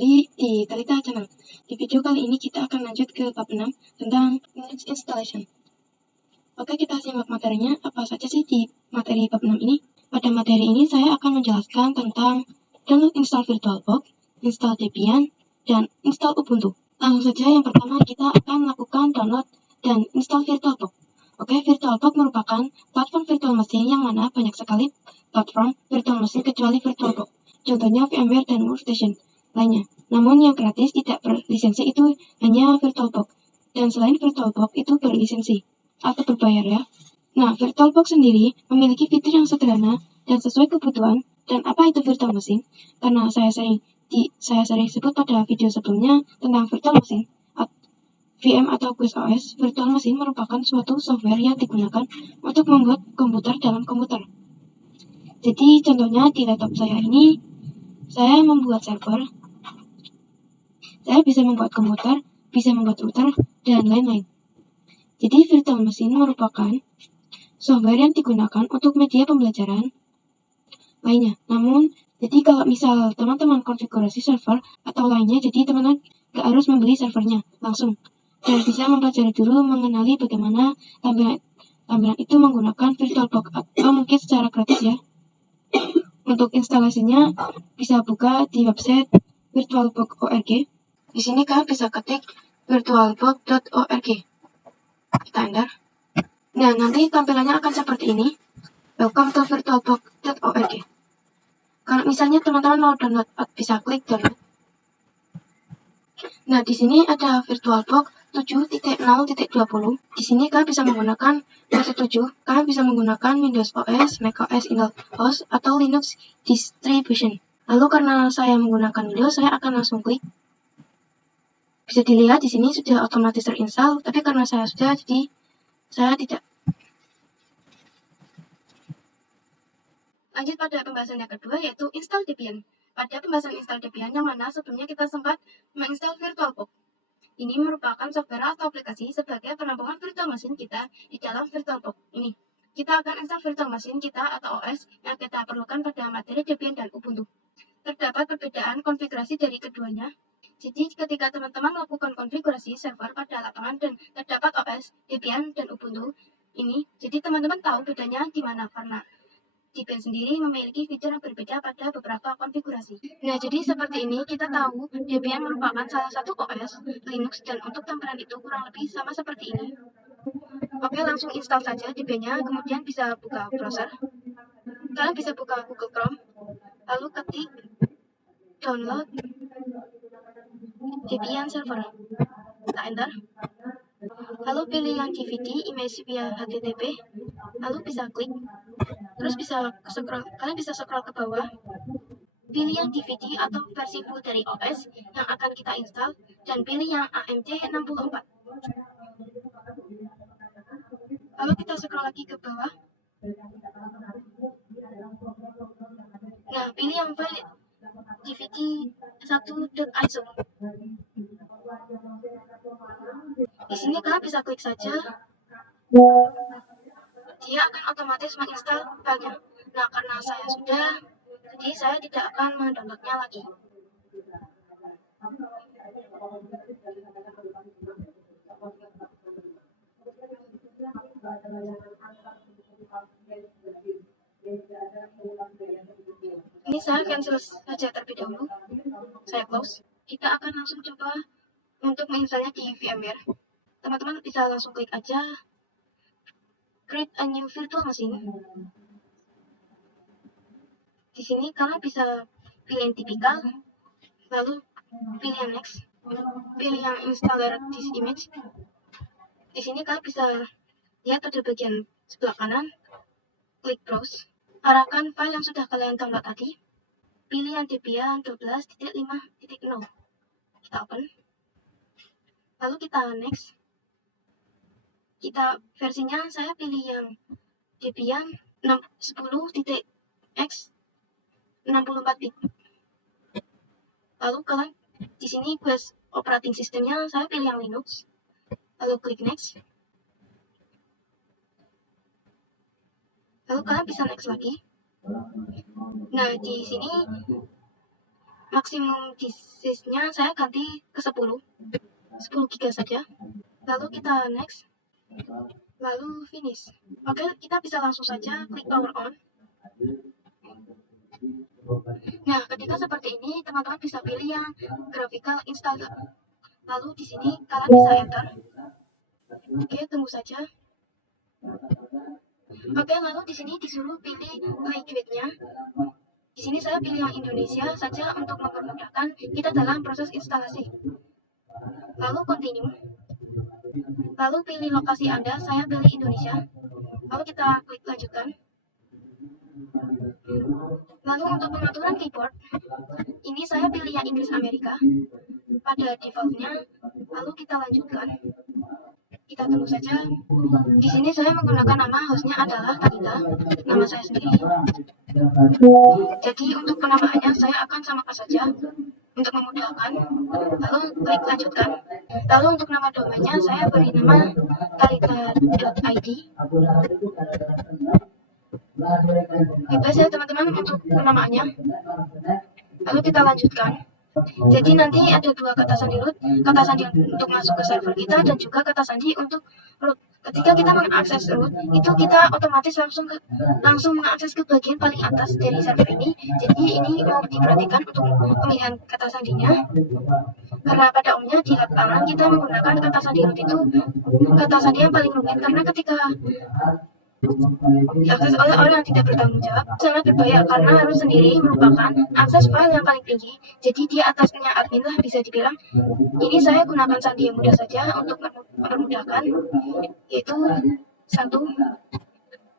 kembali di Talita Channel. Di video kali ini kita akan lanjut ke bab 6 tentang Linux Installation. Oke, kita simak materinya. Apa saja sih di materi bab 6 ini? Pada materi ini saya akan menjelaskan tentang download install VirtualBox, install Debian, dan install Ubuntu. Langsung saja, yang pertama kita akan melakukan download dan install VirtualBox. Oke, VirtualBox merupakan platform virtual machine yang mana banyak sekali platform virtual machine kecuali VirtualBox. Contohnya VMware dan Workstation lainnya. Namun yang gratis tidak berlisensi itu hanya VirtualBox. Dan selain VirtualBox itu berlisensi atau berbayar ya. Nah, VirtualBox sendiri memiliki fitur yang sederhana dan sesuai kebutuhan. Dan apa itu virtual machine? Karena saya sering sebut pada video sebelumnya tentang virtual machine. VM atau Guest OS, virtual machine merupakan suatu software yang digunakan untuk membuat komputer dalam komputer. Jadi contohnya di laptop saya ini, saya membuat server, saya bisa membuat komputer, bisa membuat router, dan lain-lain. Jadi virtual machine merupakan software yang digunakan untuk media pembelajaran lainnya. Namun, jadi kalau misal teman-teman konfigurasi server atau lainnya, jadi teman-teman gak harus membeli servernya langsung. Dan bisa mempelajari dulu mengenali bagaimana tampilan itu menggunakan VirtualBox atau mungkin secara gratis ya. Untuk instalasinya bisa buka di website virtualbox.org. Di sini kalian bisa ketik virtualbox.org. Kita enter. Nah, nanti tampilannya akan seperti ini. Welcome to virtualbox.org. Kalau misalnya teman-teman mau download, bisa klik download. Nah, di sini ada VirtualBox 7.0.20. Di sini kalian bisa menggunakan versi 7. Kalian bisa menggunakan Windows OS, Mac OS, Intel OS, atau Linux distribution. Lalu karena saya menggunakan Windows, saya akan langsung klik. Bisa dilihat di sini sudah otomatis terinstall, tapi karena saya sudah, jadi saya tidak. Lanjut pada pembahasan yang kedua, yaitu install Debian. Pada pembahasan install Debian yang mana sebelumnya kita sempat menginstal VirtualBox. Ini merupakan software atau aplikasi sebagai penampungan virtual machine kita di dalam VirtualBox. Ini, kita akan install virtual machine kita atau OS yang kita perlukan pada materi Debian dan Ubuntu. Terdapat perbedaan konfigurasi dari keduanya. Jadi ketika teman-teman melakukan konfigurasi server pada lapangan dan terdapat OS, Debian, dan Ubuntu ini, jadi teman-teman tahu bedanya di mana karena Debian sendiri memiliki fitur yang berbeda pada beberapa konfigurasi. Nah, jadi seperti ini kita tahu Debian merupakan salah satu OS Linux dan untuk tampilan itu kurang lebih sama seperti ini. Oke, langsung install saja Debian-nya, kemudian bisa buka browser. Kalian bisa buka Google Chrome, lalu ketik download Debian server. Kita enter. Lalu pilih yang DVD, image via HTTP, lalu bisa klik. Terus kalian bisa scroll ke bawah. Pilih yang DVD atau versi full dari OS yang akan kita install, dan pilih yang AMD 64. Lalu kita scroll lagi ke bawah. Nah, pilih yang file DVD 1.iso. Di sini kalian bisa klik saja. Dia akan otomatis menginstal filenya. Nah, karena saya sudah, jadi saya tidak akan mendownloadnya lagi. Ini saya cancel saja terlebih dahulu. Saya close. Kita akan langsung coba untuk menginstalnya di VMware. Teman-teman bisa langsung klik aja create a new virtual machine. Di sini kalian bisa pilih yang tipikal, lalu pilih yang next, pilih yang installer this image. Di sini kalian bisa lihat pada bagian sebelah kanan, klik browse, arahkan file yang sudah kalian download tadi, pilih yang Debian 12.5.0. Kita open, lalu kita next. Kita versinya saya pilih yang Debian 10.x 64 bit. Lalu kalian di sini bus operating sistemnya saya pilih yang Linux. Lalu klik next. Lalu kalian bisa next lagi. Nah, di sini maksimum disk-nya saya ganti ke 10 GB saja. Lalu kita next, lalu finish. Oke, kita bisa langsung saja klik power on. Nah, ketika seperti ini, teman-teman bisa pilih yang graphical installer. Lalu di sini kalian bisa enter. Oke, tunggu saja. Oke, lalu di sini disuruh pilih language-nya. Di sini saya pilih yang Indonesia saja untuk mempermudahkan kita dalam proses instalasi. Lalu continue. Lalu pilih lokasi Anda, saya pilih Indonesia. Lalu kita klik lanjutkan. Lalu untuk pengaturan keyboard, ini saya pilih yang Inggris Amerika pada defaultnya. Lalu kita lanjutkan. Kita tunggu saja. Di sini saya menggunakan nama hostnya adalah Talita, nama saya sendiri. Jadi untuk penamaannya saya akan samakan saja untuk memudahkan. Lalu klik lanjutkan. Lalu untuk nama domainnya saya beri nama talita.id. Bebas ya teman-teman untuk penamaannya. Lalu kita lanjutkan. Jadi nanti ada dua kata sandi root, kata sandi untuk masuk ke server kita dan juga kata sandi untuk root. Ketika kita mengakses root, itu kita otomatis langsung mengakses ke bagian paling atas dari server ini. Jadi ini mau diperhatikan untuk pemilihan kata sandinya. Karena pada umumnya di lapangan kita menggunakan kata sandi root itu kata sandi yang paling rumit, karena ketika diakses oleh orang yang tidak bertanggung jawab sangat berbahaya karena root sendiri merupakan akses file yang paling tinggi. Jadi di atasnya admin lah bisa dibilang. Ini saya gunakan sandi yang mudah saja untuk mempermudahkan, yaitu 1, 2,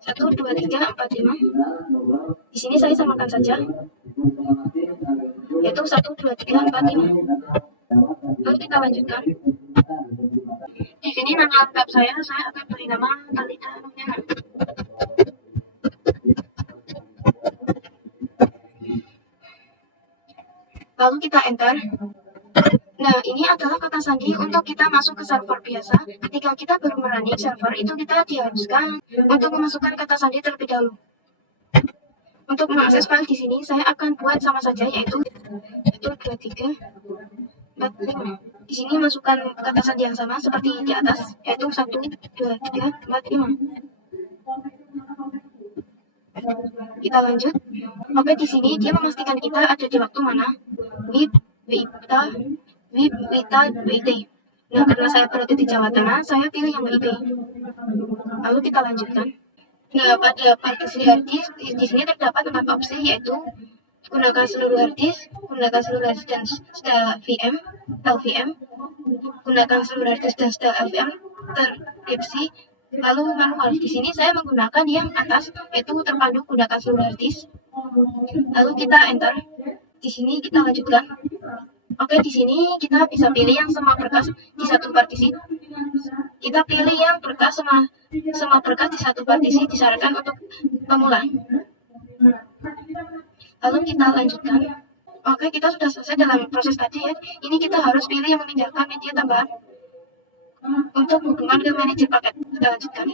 3, 4, 5. Di sini saya samakan saja, yaitu 1, 2, 3, 4, 5. Lalu kita lanjutkan. Di sini nama lengkap saya akan beri nama Talita Noviana. Lalu kita enter. Nah, ini adalah kata sandi untuk kita masuk ke server biasa. Ketika kita baru merunning server, itu kita diharuskan untuk memasukkan kata sandi terlebih dahulu. Untuk mengakses file di sini, saya akan buat sama saja, yaitu 1, 2, 3, 4, 5. Di sini masukkan kata sandi yang sama seperti di atas, yaitu 1, 2, 3, 4, 5. Kita lanjut. Oke, di sini dia memastikan kita ada di waktu mana. WIT. Nah, karena saya berada di Jawa Tengah, saya pilih yang WIB. Lalu kita lanjutkan. Nah, pada partisi harddisk di sini terdapat 4 opsi, yaitu gunakan seluruh harddisk, gunakan seluruh harddisk dan style LVM, gunakan seluruh harddisk dan style LVM terkripsi, lalu manual. Di sini saya menggunakan yang atas, yaitu terpadu gunakan seluruh harddisk. Lalu kita enter. Di sini kita lanjutkan. Oke, di sini kita bisa pilih yang semua berkas di satu partisi. Kita pilih yang berkas semua berkas di satu partisi disarankan untuk pemula. Lalu kita lanjutkan. Oke, kita sudah selesai dalam proses tadi ya. Ini kita harus pilih yang memindahkan media tambahan untuk hubungan ke manajer paket. Kita lanjutkan.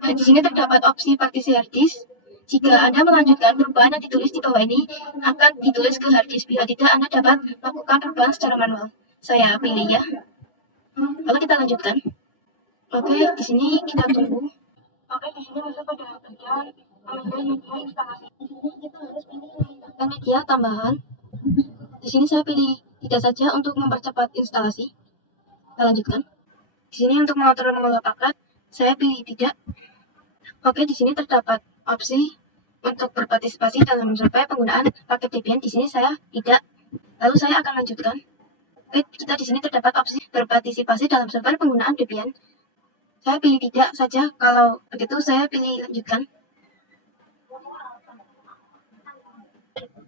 Nah, di sini terdapat opsi partisi harddisk. Jika Anda melanjutkan, perubahan yang ditulis di bawah ini akan ditulis ke harddisk. Bila tidak, Anda dapat melakukan perubahan secara manual. Saya pilih ya. Lalu kita lanjutkan. Oke, di sini kita tunggu. Oke, di sini masuk pada bagian pemilihan media instalasi. Di sini kita harus pilih memindahkan media tambahan. Di sini saya pilih tidak saja untuk mempercepat instalasi. Kita lanjutkan. Di sini untuk mengatur mengolah paket, saya pilih tidak. Oke, di sini terdapat opsi untuk berpartisipasi dalam survei penggunaan paket Debian. Di sini saya tidak. Lalu saya akan lanjutkan. Oke, kita di sini terdapat opsi berpartisipasi dalam survei penggunaan Debian. Saya pilih tidak saja. Kalau begitu saya pilih lanjutkan.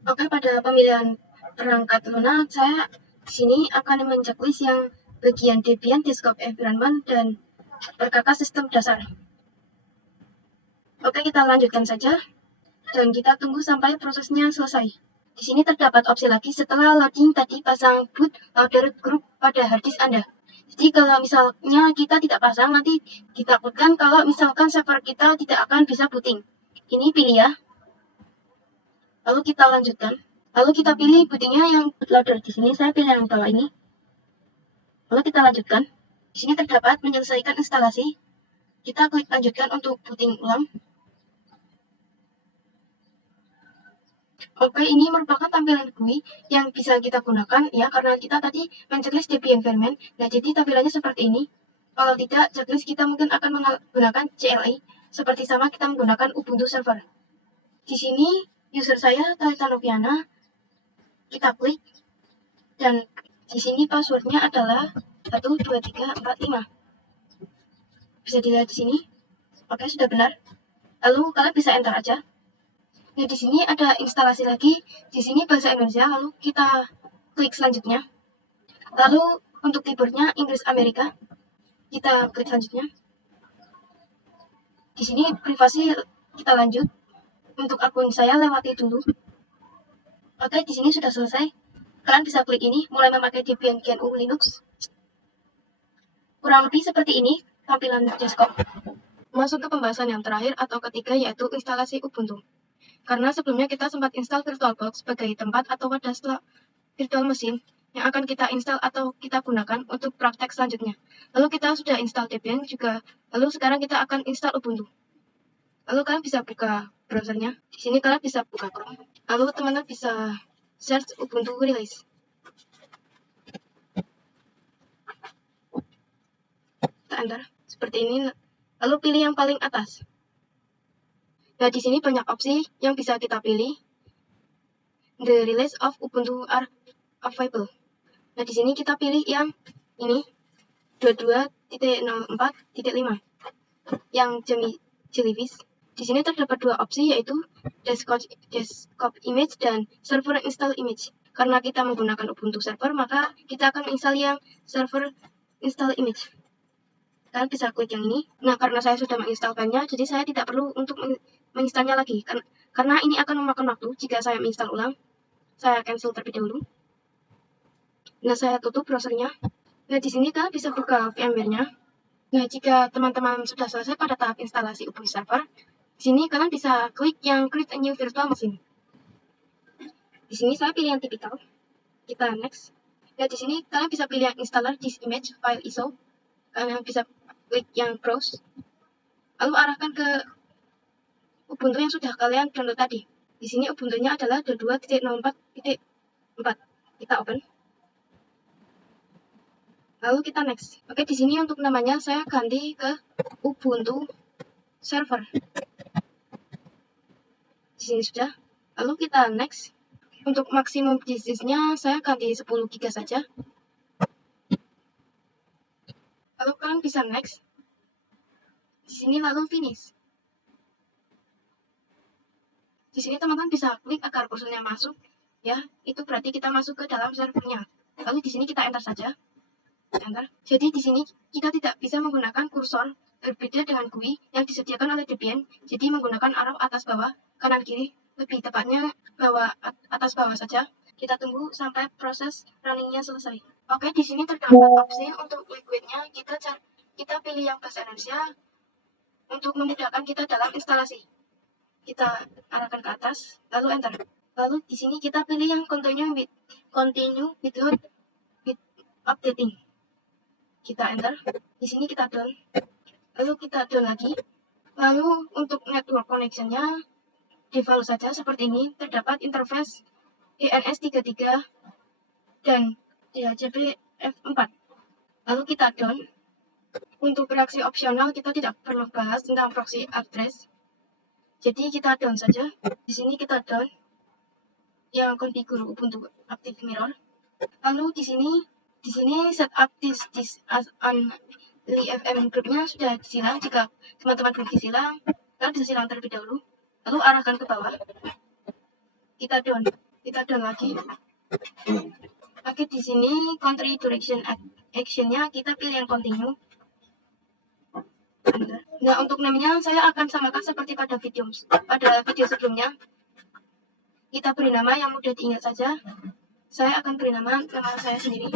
Oke, pada pemilihan perangkat lunak, saya di sini akan menceklis yang bagian Debian, Desktop Environment, dan perkakas sistem dasar. Oke, kita lanjutkan saja. Dan kita tunggu sampai prosesnya selesai. Di sini terdapat opsi lagi setelah loading tadi, pasang bootloader group pada harddisk Anda. Jadi kalau misalnya kita tidak pasang, nanti ditakutkan kalau misalkan server kita tidak akan bisa booting. Ini pilih ya. Lalu kita lanjutkan. Lalu kita pilih bootingnya yang bootloader. Di sini saya pilih yang bawah ini. Lalu kita lanjutkan. Di sini terdapat menyelesaikan instalasi. Kita klik lanjutkan untuk booting ulang. Oke, ini merupakan tampilan GUI yang bisa kita gunakan ya, karena kita tadi men-checklist Debian environment. Nah, jadi tampilannya seperti ini. Kalau tidak checklist, kita mungkin akan menggunakan CLI, seperti sama kita menggunakan Ubuntu server. Di sini user saya Talita Noviana, kita klik, dan di sini passwordnya adalah 12345. Bisa dilihat di sini. Oke, sudah benar. Lalu kalian bisa enter aja. Nah, di sini ada instalasi lagi. Di sini bahasa Indonesia, lalu kita klik selanjutnya. Lalu untuk keyboardnya Inggris Amerika, kita klik selanjutnya. Di sini privasi kita lanjut. Untuk akun saya lewati dulu. Oke, di sini sudah selesai. Kalian bisa klik ini, mulai memakai Debian GNU Linux. Kurang lebih seperti ini tampilan desktop. Masuk ke pembahasan yang terakhir atau ketiga, yaitu instalasi Ubuntu. Karena sebelumnya kita sempat install VirtualBox sebagai tempat atau wadah virtual mesin yang akan kita install atau kita gunakan untuk praktek selanjutnya. Lalu kita sudah install Debian juga, lalu sekarang kita akan install Ubuntu. Lalu kalian bisa buka browsernya. Di sini kalian bisa buka Chrome. Lalu teman-teman bisa search Ubuntu Release. Kita enter seperti ini. Lalu pilih yang paling atas. Nah, di sini banyak opsi yang bisa kita pilih. The release of Ubuntu are available. Nah, di sini kita pilih yang ini 22.04.5 yang Jellyfish. Di sini terdapat dua opsi, yaitu desktop image dan server install image. Karena kita menggunakan Ubuntu server, maka kita akan menginstal yang server install image. Kalian bisa klik yang ini. Nah, karena saya sudah menginstalkannya, jadi saya tidak perlu untuk menginstalnya lagi. Karena ini akan memakan waktu jika saya menginstal ulang. Saya cancel terlebih dahulu. Nah, saya tutup browsernya. Nah, di sini kalian bisa buka VMware-nya. Nah, jika teman-teman sudah selesai pada tahap instalasi Ubuntu server, di sini kalian bisa klik yang Create a New Virtual Machine. Di sini saya pilih yang tipikal. Kita next. Nah, di sini kalian bisa pilih yang Installer this image file ISO. Kalian bisa klik yang Browse. Lalu arahkan ke Ubuntu yang sudah kalian download tadi. Di sini Ubuntu-nya adalah 22.04.4. Kita open. Lalu kita next. Oke, di sini untuk namanya saya ganti ke Ubuntu Server. Di sini sudah. Lalu kita next. Untuk maksimum disk-nya saya ganti 10 GB saja. Lalu kalian bisa next. Di sini lalu finish. Di sini teman-teman bisa klik agar kursornya masuk. Ya, itu berarti kita masuk ke dalam servernya. Lalu di sini kita enter saja. Enter. Jadi di sini kita tidak bisa menggunakan kursor, berbeda dengan GUI yang disediakan oleh Debian. Jadi menggunakan arrow atas bawah, kanan kiri, lebih tepatnya bawah atas bawah saja. Kita tunggu sampai proses runningnya selesai. Oke, di sini terdapat opsi untuk liquidnya. Kita pilih yang bahasa Indonesia untuk memudahkan kita dalam instalasi. Kita arahkan ke atas, lalu enter. Lalu di sini kita pilih yang continue without updating. Kita enter. Di sini kita done. Lalu kita done lagi. Lalu untuk network connection-nya default saja seperti ini. Terdapat interface ENS33 dan DHCP F4. Lalu kita done. Untuk reaksi opsional kita tidak perlu bahas tentang proxy address. Jadi kita done saja. Di sini kita done yang configure Ubuntu Active Mirror. Lalu di sini setup this as an LiFM groupnya sudah disilang. Jika teman-teman belum disilang, kalian bisa silang terlebih dahulu. Lalu arahkan ke bawah. Kita done lagi. Oke, di sini country direction action-nya kita pilih yang continue. Nah, untuk namanya saya akan samakan seperti pada video sebelumnya. Kita beri nama yang mudah diingat saja. Saya akan beri nama saya sendiri.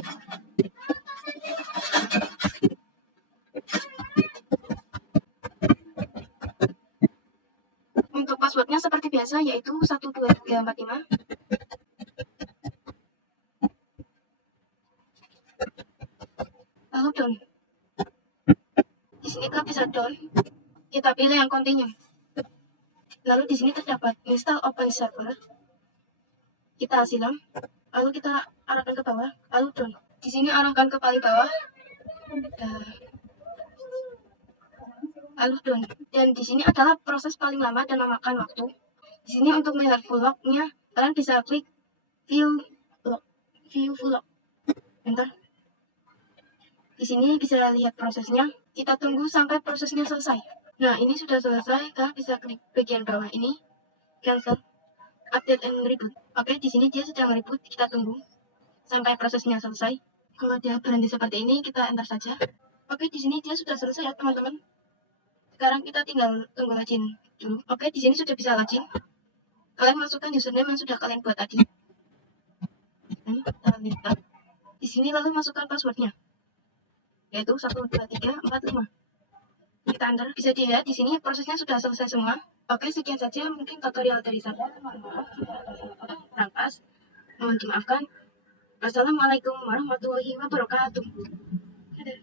Untuk passwordnya seperti biasa, yaitu 12345. lalu done. Di sini kita bisa done, kita pilih yang continue. Lalu di sini terdapat install open server. Kita silam, lalu kita arahkan ke bawah, lalu done. Di sini arahkan ke paling bawah, lalu done. Dan di sini adalah proses paling lama dan memakan waktu. Di sini untuk melihat full log-nya, kalian bisa klik view full log. Bentar. Di sini bisa lihat prosesnya. Kita tunggu sampai prosesnya selesai. Nah, ini sudah selesai. Kalian bisa klik bagian bawah ini, cancel, update and reboot. Oke, di sini dia sedang reboot. Kita tunggu sampai prosesnya selesai. Kalau dia berhenti seperti ini, kita enter saja. Oke, di sini dia sudah selesai ya, teman-teman. Sekarang kita tinggal tunggu login dulu. Oke, di sini sudah bisa login. Kalian masukkan username yang sudah kalian buat tadi. Di sini lalu masukkan passwordnya, yaitu 1, 2, 3, 4, 5. Kita enter. Bisa dilihat di sini prosesnya sudah selesai semua. Oke, sekian saja mungkin tutorial dari saya. Mohon maaf jika ada salah kata. Mohon dimaafkan. Wassalamualaikum warahmatullahi wabarakatuh. Dadah.